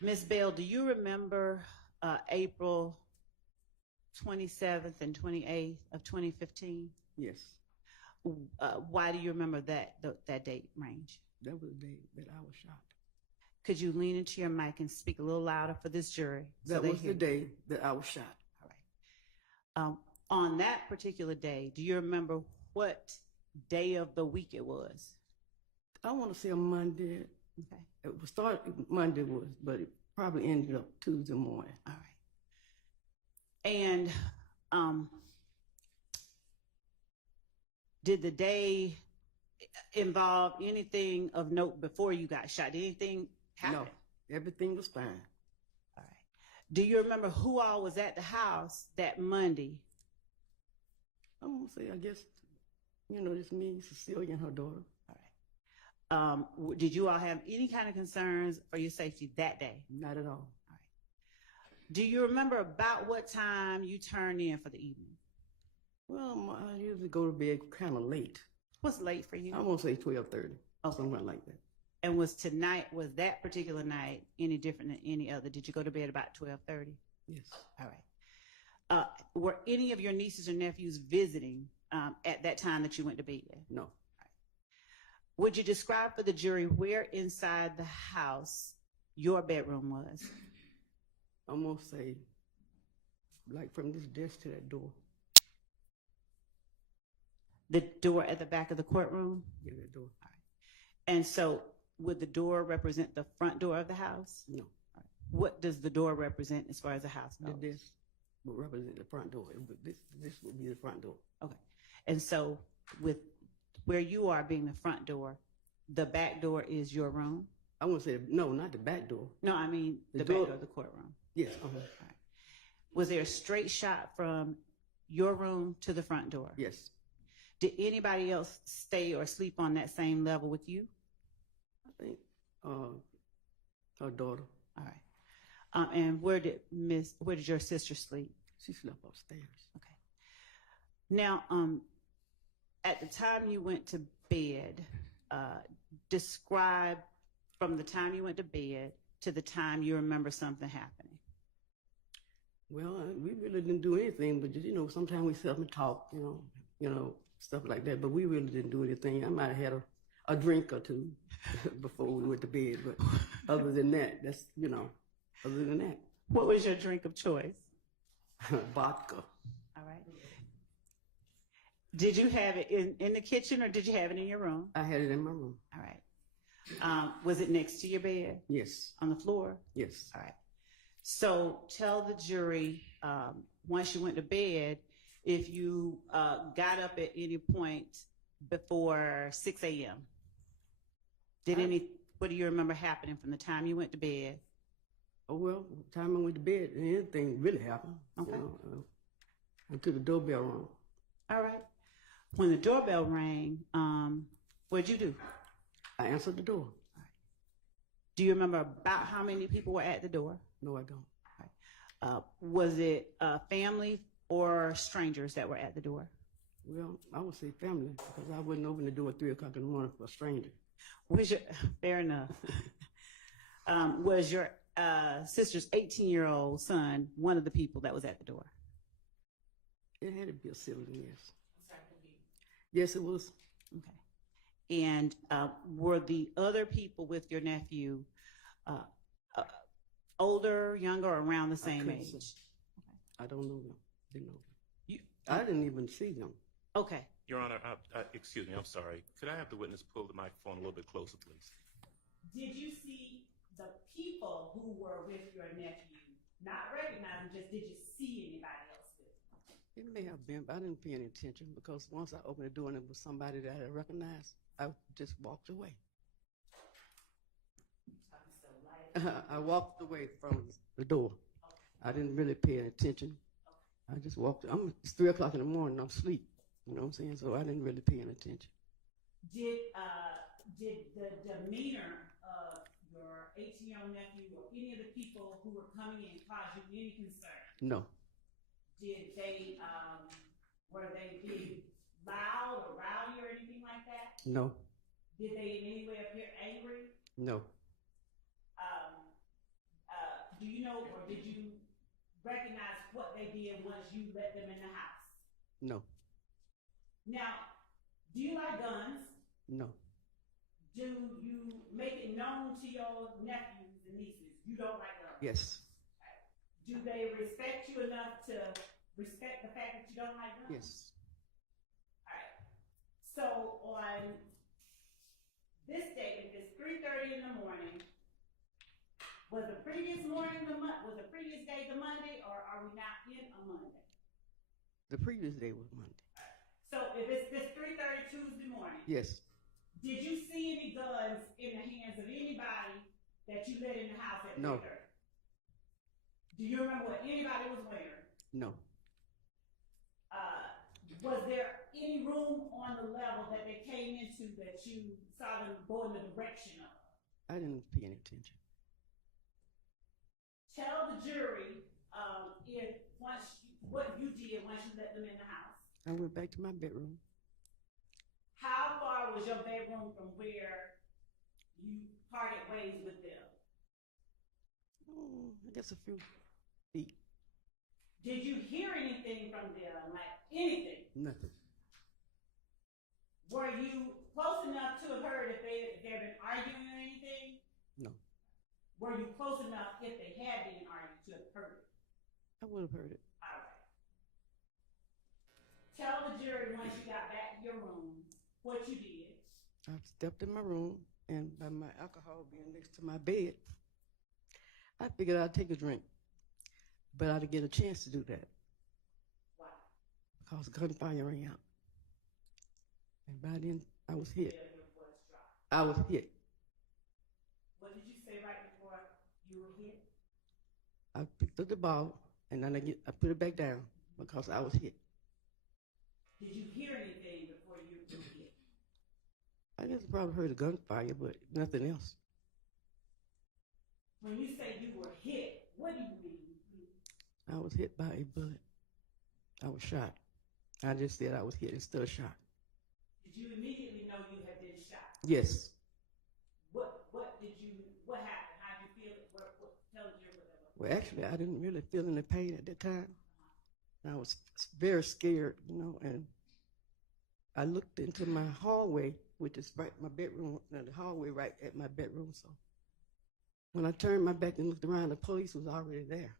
Ms. Bell, do you remember April 27th and 28th of 2015? Yes. Why do you remember that date range? That was the day that I was shot. Could you lean into your mic and speak a little louder for this jury? That was the day that I was shot. All right. On that particular day, do you remember what day of the week it was? I want to say a Monday. Okay. It was started Monday, but it probably ended up Tuesday morning. All right. And did the day involve anything of note before you got shot? Did anything happen? No, everything was fine. All right. Do you remember who all was at the house that Monday? I'm gonna say, I guess, it's me, Cecilia, and her daughter. All right. Did you all have any kind of concerns for your safety that day? Not at all. All right. Do you remember about what time you turned in for the evening? Well, I usually go to bed kind of late. What's late for you? I'm gonna say 12:30. Okay. Something like that. And was that particular night any different than any other? Did you go to bed about 12:30? Yes. All right. Were any of your nieces or nephews visiting at that time that you went to bed? No. All right. Would you describe for the jury where inside the house your bedroom was? I'm gonna say, like from this desk to that door. The door at the back of the courtroom? Yeah, that door. All right. And so would the door represent the front door of the house? No. All right. What does the door represent as far as the house goes? The desk would represent the front door. This would be the front door. Okay. And so with where you are being the front door, the back door is your room? I wouldn't say, no, not the back door. No, I mean the back door of the courtroom. Yes. All right. Was there a straight shot from your room to the front door? Yes. Did anybody else stay or sleep on that same level with you? I think her daughter. All right. And where did your sister sleep? She slept upstairs. Okay. Now, at the time you went to bed, describe from the time you went to bed to the time you remember something happening. Well, we really didn't do anything, but sometimes we sit up and talk, stuff like that. But we really didn't do anything. I might have had a drink or two before we went to bed, but other than that, other than that. What was your drink of choice? Vodka. All right. Did you have it in the kitchen or did you have it in your room? I had it in my room. All right. Was it next to your bed? Yes. On the floor? Yes. All right. So tell the jury, once you went to bed, if you got up at any point before 6 a.m. What do you remember happening from the time you went to bed? Oh, well, the time I went to bed, anything really happened. Okay. Until the doorbell rang. All right. When the doorbell rang, what'd you do? I answered the door. All right. Do you remember about how many people were at the door? No, I don't. All right. Was it family or strangers that were at the door? Well, I would say family because I wouldn't open the door at 3 o'clock in the morning for a stranger. Fair enough. Was your sister's 18-year-old son one of the people that was at the door? It had to be a sibling, yes. Yes, it was. Okay. And were the other people with your nephew older, younger, or around the same age? Okay. I don't know them. Didn't know them. I didn't even see them. Okay. Your Honor, excuse me, I'm sorry. Could I have the witness pull the microphone a little bit closer, please? Did you see the people who were with your nephew? Not recognize them, just did you see anybody else with them? It may have been, but I didn't pay any attention because once I opened the door and it was somebody that I recognized, I just walked away. I walked away from the door. Okay. I didn't really pay any attention. Okay. I just walked. It's 3 o'clock in the morning. I'm asleep. You know what I'm saying? So I didn't really pay any attention. Did the demeanor of your 18-year-old nephew or any of the people who were coming in cause you any concern? No. Did they were they being loud or rowdy or anything like that? No. Did they in any way appear angry? No. do you know or did you recognize what they did once you let them in the house? No. Now, do you like guns? No. Do you make it known to your nephews and nieces you don't like guns? Yes. Do they respect you enough to respect the fact that you don't like guns? Yes. All right. So on this day, if it's 3:30 in the morning, was the previous day the Monday, or are we not in a Monday? The previous day was Monday. So if it's this 3:30 Tuesday morning, Yes. did you see any guns in the hands of anybody that you let in the house at 3:30? No. Do you remember what anybody was wearing? No. Was there any room on the level that they came into that you saw them go in the direction of? I didn't pay any attention. Tell the jury what you did once you let them in the house. I went back to my bedroom. How far was your bedroom from where you parted ways with them? Oh, I guess a few feet. Did you hear anything from them, like anything? Nothing. Were you close enough to have heard if they've been arguing or anything? No. Were you close enough if they had been arguing to have heard it? I would have heard it. All right. Tell the jury once you got back to your room what you did. I stepped in my room, and by my alcohol being next to my bed, I figured I'd take a drink. But I didn't get a chance to do that. Why? Because gunfire rang out. And by then, I was hit. Yeah, your voice dropped. I was hit. What did you say right before you were hit? I picked up the ball, and then I put it back down because I was hit. Did you hear anything before you were hit? I guess I probably heard a gunfire, but nothing else. When you say you were hit, what do you mean? I was hit by a bullet. I was shot. I just said I was hit instead of shot. Did you immediately know you had been shot? Yes. What happened? How did you feel it? Tell the jury what that was. Well, actually, I didn't really feel any pain at that time. I was very scared, and I looked into my hallway, which is right my bedroom, the hallway right at my bedroom. So when I turned my back and looked around, the police was already there.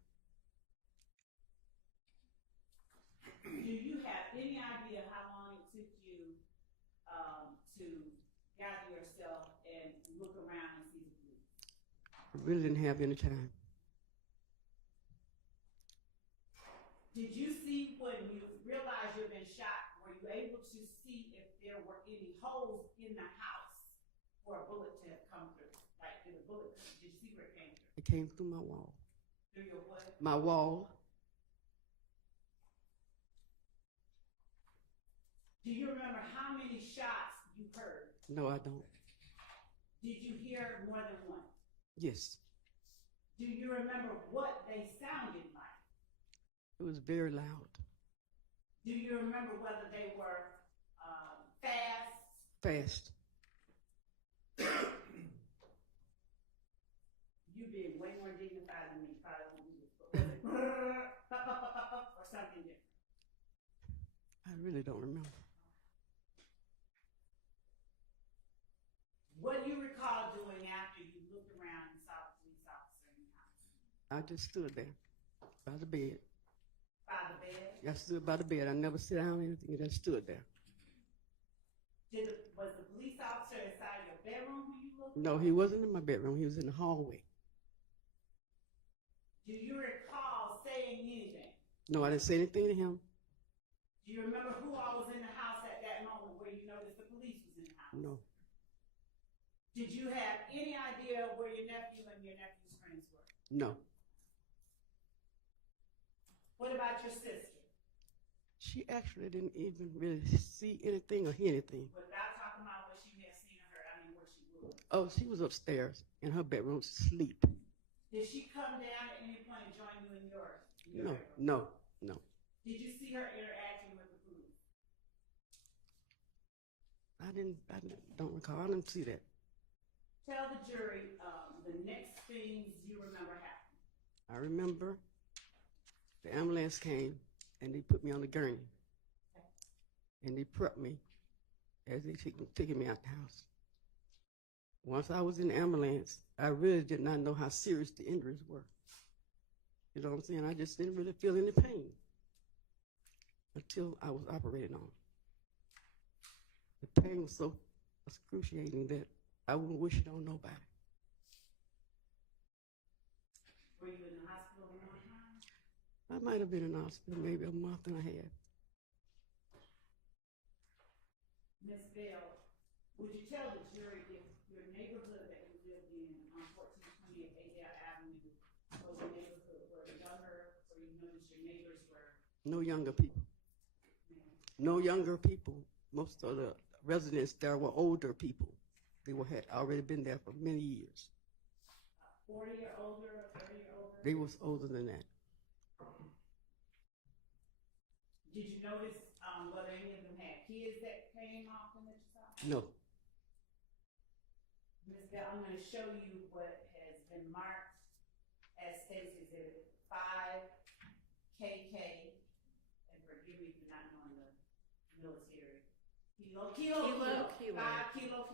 Do you have any idea how long it took you to gather yourself and look around and see the police? I really didn't have any time. Did you see when you realized you'd been shot, were you able to see if there were any holes in the house for a bullet to have come through? Like, did you see where it came through? It came through my wall. Through your what? My wall. Do you remember how many shots you heard? No, I don't. Did you hear more than one? Yes. Do you remember what they sounded like? It was very loud. Do you remember whether they were fast? Fast. You being way more dignified than me, probably won't do this, but was it or something different? I really don't remember. What do you recall doing after you looked around and saw the police officer in the house? I just stood there by the bed. By the bed? I stood by the bed. I never sit down or anything. I just stood there. Was the police officer inside your bedroom when you looked? No, he wasn't in my bedroom. He was in the hallway. Do you recall saying anything? No, I didn't say anything to him. Do you remember who all was in the house at that moment where you noticed the police was in the house? No. Did you have any idea where your nephew and your nephew's friends were? No. What about your sister? She actually didn't even really see anything or hear anything. Without talking about what you had seen or heard, where she was. Oh, she was upstairs in her bedroom asleep. Did she come down at any point and join you in yours? No. Did you see her interacting with the police? I don't recall. I didn't see that. Tell the jury the next things you remember happening. I remember the ambulance came and they put me on the gurney. And they prepped me as they taking me out the house. Once I was in the ambulance, I really did not know how serious the injuries were. You know what I'm saying? I just didn't really feel any pain until I was operated on. The pain was so excruciating that I wouldn't wish it on nobody. Were you in the hospital at one time? I might have been in the hospital maybe a month and a half. Ms. Bell, would you tell the jury if your neighborhood that you lived in on 1428 Adele Avenue was a neighborhood where younger, or you noticed your neighbors were? No younger people. No younger people. Most of the residents there were older people. They had already been there for many years. 40 or older, 30 or older? They was older than that. Did you notice whether any of them had kids that came off and that you saw? No. Ms. Bell, I'm going to show you what has been marked as State's Exhibit 5KK, and forgive me for not knowing the military. Kilo, 5 kilo,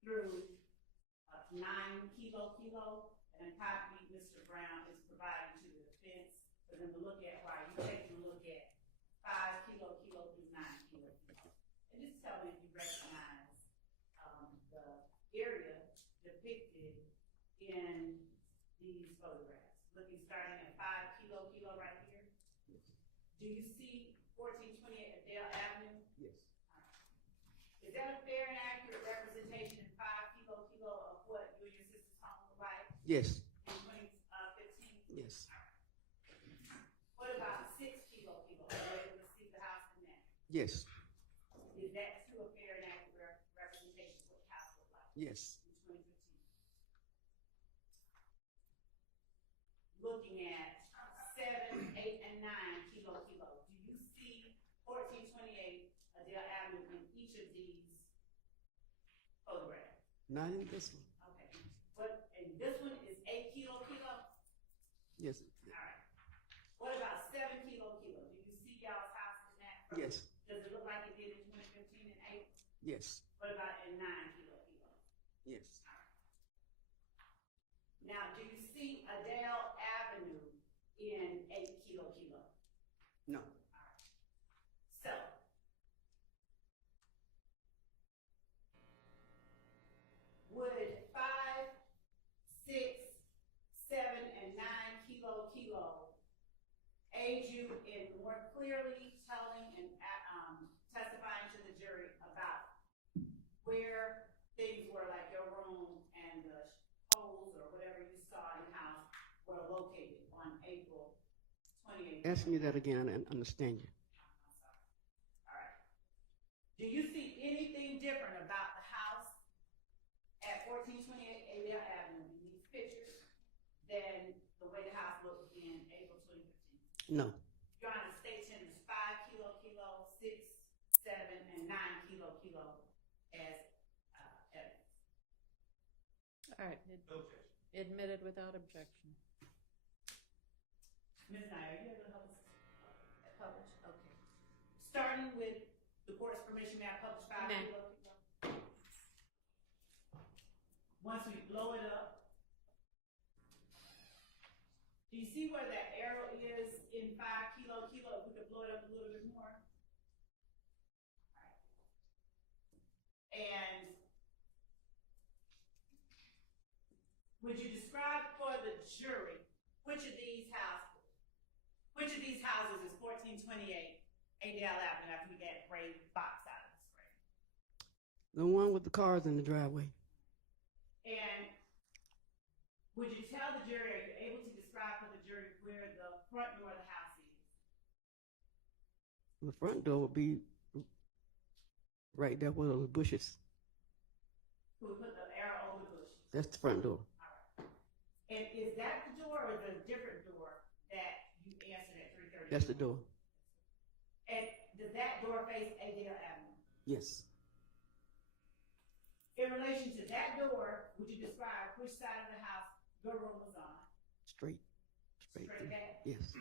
through 9 kilo, and a copy Mr. Brown is providing to the defense for them to look at while you're taking a look at 5 kilo through 9 kilo. And just tell me if you recognize the area depicted in these photographs. Looking starting at 5 kilo right here. Do you see 1428 Adele Avenue? Yes. Is that a fair and accurate representation in 5 kilo of what you and your sister's home look like Yes. in 2015? Yes. What about 6 kilo? Are you able to see the house in that? Yes. Is that too a fair and accurate representation of what the house looked like Yes. in 2015? Looking at 7, 8, and 9 kilo. Do you see 1428 Adele Avenue in each of these photographs? Not in this one. Okay. And this one is 8 kilo? Yes. All right. What about 7 kilo? Do you see y'all's house in that? Yes. Does it look like it did in 2015 and 8? Yes. What about in 9 kilo? Yes. Now, do you see Adele Avenue in 8 kilo? No. All right. So, would 5, 6, 7, and 9 kilo aid you in more clearly telling and testifying to the jury about where things were, like your room and the holes or whatever you saw in the house were located on April 28th? Ask me that again. I understand you. I'm sorry. All right. Do you see anything different about the house at 1428 Adele Avenue in these pictures than the way the house looked in April 2015? No. Your Honor, state sentence 5 kilo, 6, 7, and 9 kilo as evidence. All right, admitted without objection. Ms. Nye, are you able to help us publish? Okay. Starting with the court's permission, may I publish 5 May. kilo? Once we blow it up, do you see where that arrow is in 5 kilo? If we could blow it up a little bit more. All right. And would you describe for the jury which of these houses is 1428 Adele Avenue after we get gray box out of the screen? The one with the cars in the driveway. And would you tell the jury, are you able to describe for the jury where the front door of the house is? The front door would be right there where those bushes. So we put the arrow over the bushes. That's the front door. All right. And is that the door or the different door that you answered at 3:30? That's the door. And does that door face Adele Avenue? Yes. In relation to that door, would you describe which side of the house your room was on? Straight. Yes.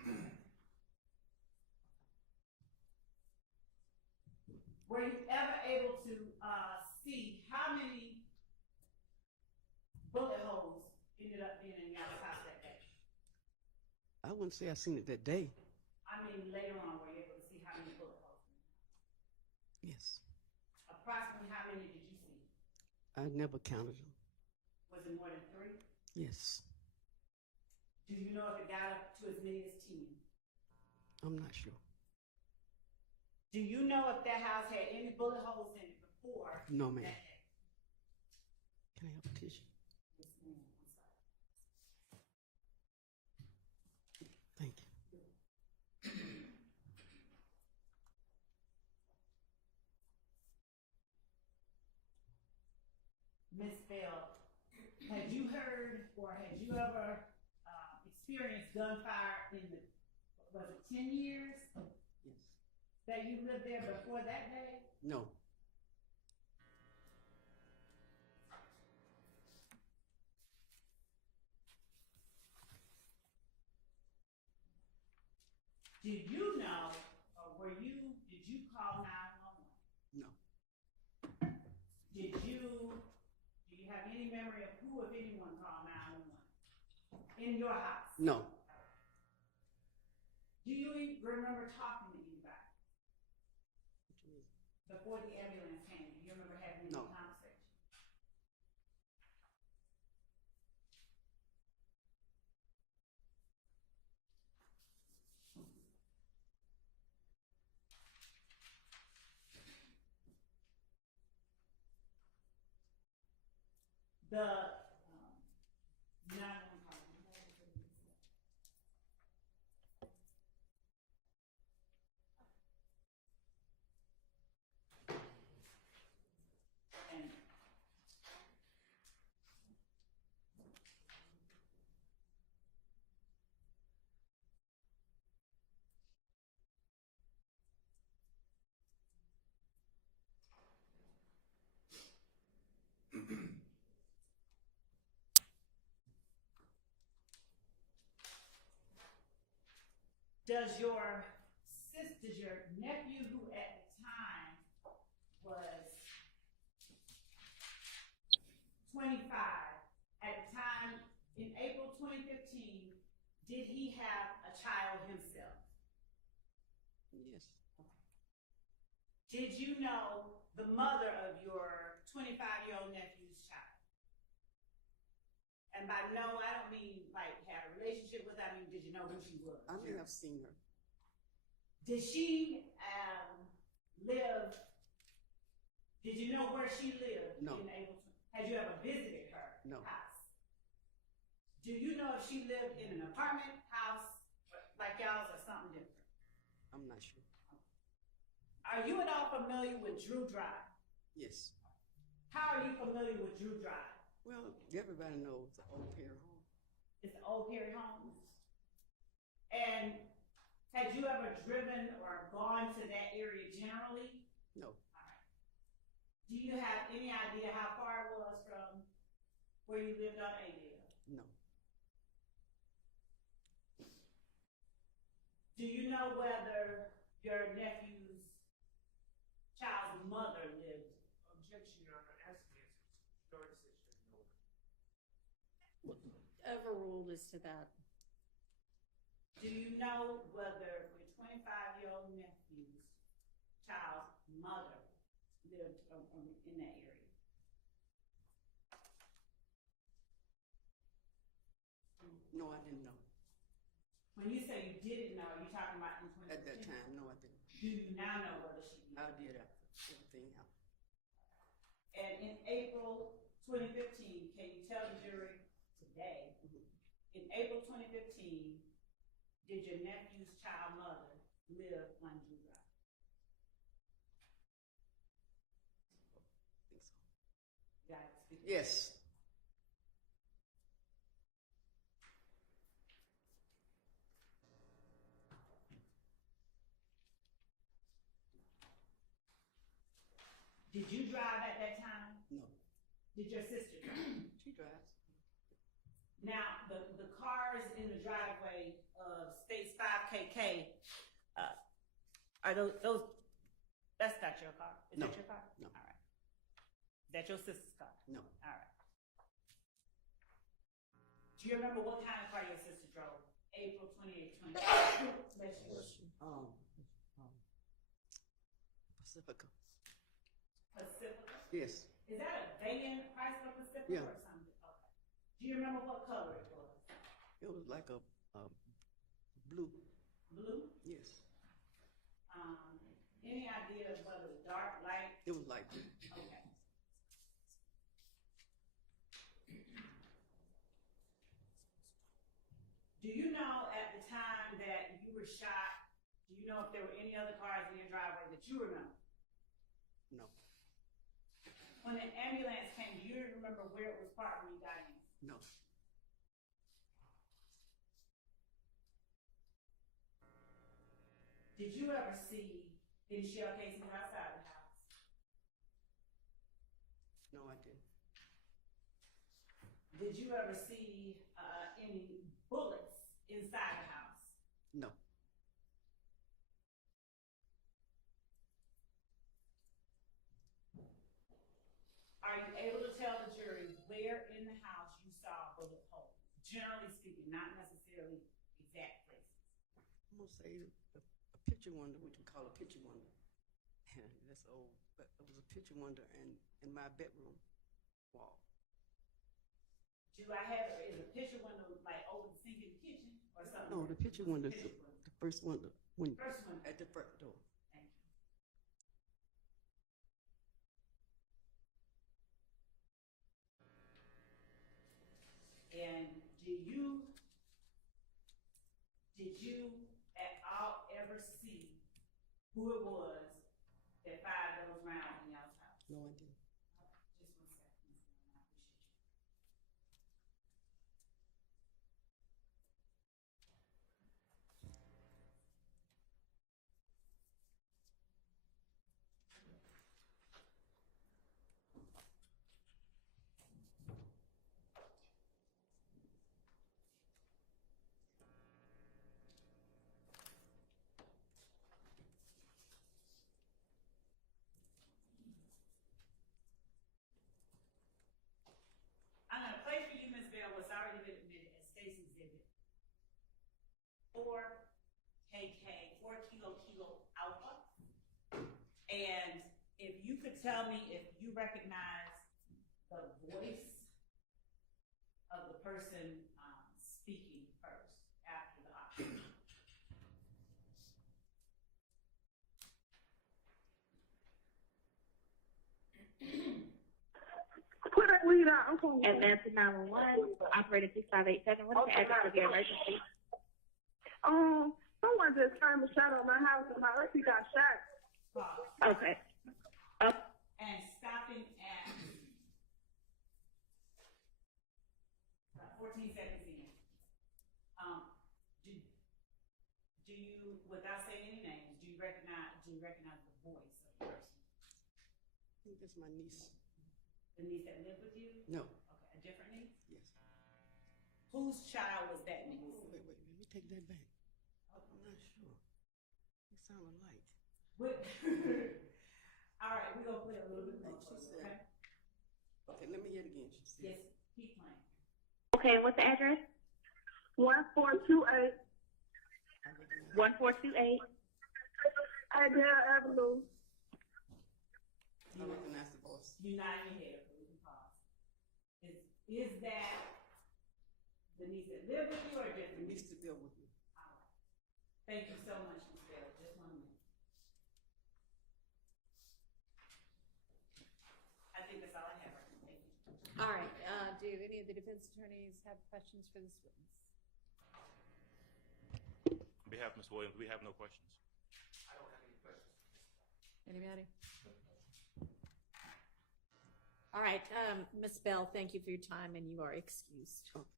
Were you ever able to see how many bullet holes ended up being in y'all's house that day? I wouldn't say I seen it that day. I mean, later on, were you able to see how many bullet holes? Yes. Approximately how many did you see? I never counted them. Was it more than 3? Yes. Do you know if it got up to as many as 10? I'm not sure. Do you know if that house had any bullet holes in it before? No, ma'am. that day? Can I have a tissue? Yes, ma'am. I'm sorry. Thank you. Miss Bell, had you heard or had you ever experienced gunfire in the, was it 10 years Yes. that you lived there before that day? No. Did you know, or did you call 911? No. Do you have any memory of who, if anyone, called 911 in your house? No. Do you remember talking to anybody before the ambulance came? Do you remember having any No. conversation? The 911 call. And does your nephew, who at the time was 25, at the time in April 2015, did he have a child himself? Yes. Did you know the mother of your 25-year-old nephew's child? And by no, I don't mean like had a relationship with her, I mean, did you know who she was? I may have seen her. Did she live, did you know where she lived? No. Had you ever visited her No. house? Do you know if she lived in an apartment house like y'all's or something different? I'm not sure. Are you at all familiar with Drew Drive? Yes. How are you familiar with Drew Drive? Well, everybody knows the old Perry home. It's the old Perry homes. And had you ever driven or gone to that area generally? No. All right. Do you have any idea how far it was from where you lived on Adriane? No. Do you know whether your nephew's child's mother lived? Objection, Your Honor. As to answer, your decision, no. Overruled as to that. Do you know whether your 25-year-old nephew's child's mother lived in that area? No, I didn't know. When you say you didn't know, are you talking about in 2015? At that time, no, I didn't. Do you now know whether she lived? I did after everything happened. And in April 2015, can you tell the jury today, in April 2015, did your nephew's child mother live on Drew Drive? I think so. You gotta speak. Yes. Did you drive at that time? No. Did your sister drive? She drives. Now, the cars in the driveway of State Are those, that's not your car? Is No. that your car? No. All right. Is that your sister's car? No. All right. Do you remember what kind of car your sister drove? April 28th, 2020. Pacifica. Pacifica? Yes. Is that a van, Chrysler Pacifica Yeah. or something? Okay. Do you remember what color it was? It was like a blue. Blue? Yes. Any idea of whether it was dark, light? It was like blue. Okay. Do you know at the time that you were shot, do you know if there were any other cars in your driveway that you remember? No. When an ambulance came, do you remember where it was parked when you got in? No. Did you ever see any shell casings outside the house? No, I didn't. Did you ever see any bullets inside the house? No. Are you able to tell the jury where in the house you saw bullet holes? Generally speaking, not necessarily exact places. I'm gonna say a picture window, what you call a picture window. That's old, but it was a picture window in my bedroom wall. Do I have it as a picture window like over the sink in the kitchen or something? No, the picture window, Picture the window. first window, when First window. at the front door. Thank you. And did you at all ever see who it was that fired those rounds in y'all's house? No, I didn't. Just 1 second, Ms. Bell, I appreciate you. I'm gonna play for you, Ms. Bell, what's already been admitted as State's Exhibit 4KK, 4 Kilo Alpha. And if you could tell me if you recognize the voice of the person speaking first after the option. Put that weed out. I'm calling. Advance 911, operator 6587. What's the address of your emergency? Someone just turned a shot on my house and my auntie got shot. Pause. Okay. And stopping at 14 seconds in. Do you, without saying any names, do you recognize the voice of the person? I think that's my niece. The niece that lived with you? No. Okay, a different niece? Yes. Whose child was that niece? Oh, wait, let me take that back. I'm not sure. They sound alike. What? All right, we're gonna play a little bit more, She said- okay? Okay, let me hear it again. She said. Yes, keep playing. Okay, what's the address? 1428 1428. Adriane Avenue. I recognize the voice. You nod your head, so we can pause. Is that the niece that lived with you or a The different niece niece? to deal with me. All right. Thank you so much, Ms. Bell. Just 1 minute. I think that's all I have right now. Thank you. All right, do any of the defense attorneys have questions for this witness? On behalf of Ms. Williams, we have no questions. I don't have any questions. Anybody? All right, Ms. Bell, thank you for your time and you are excused. Oh,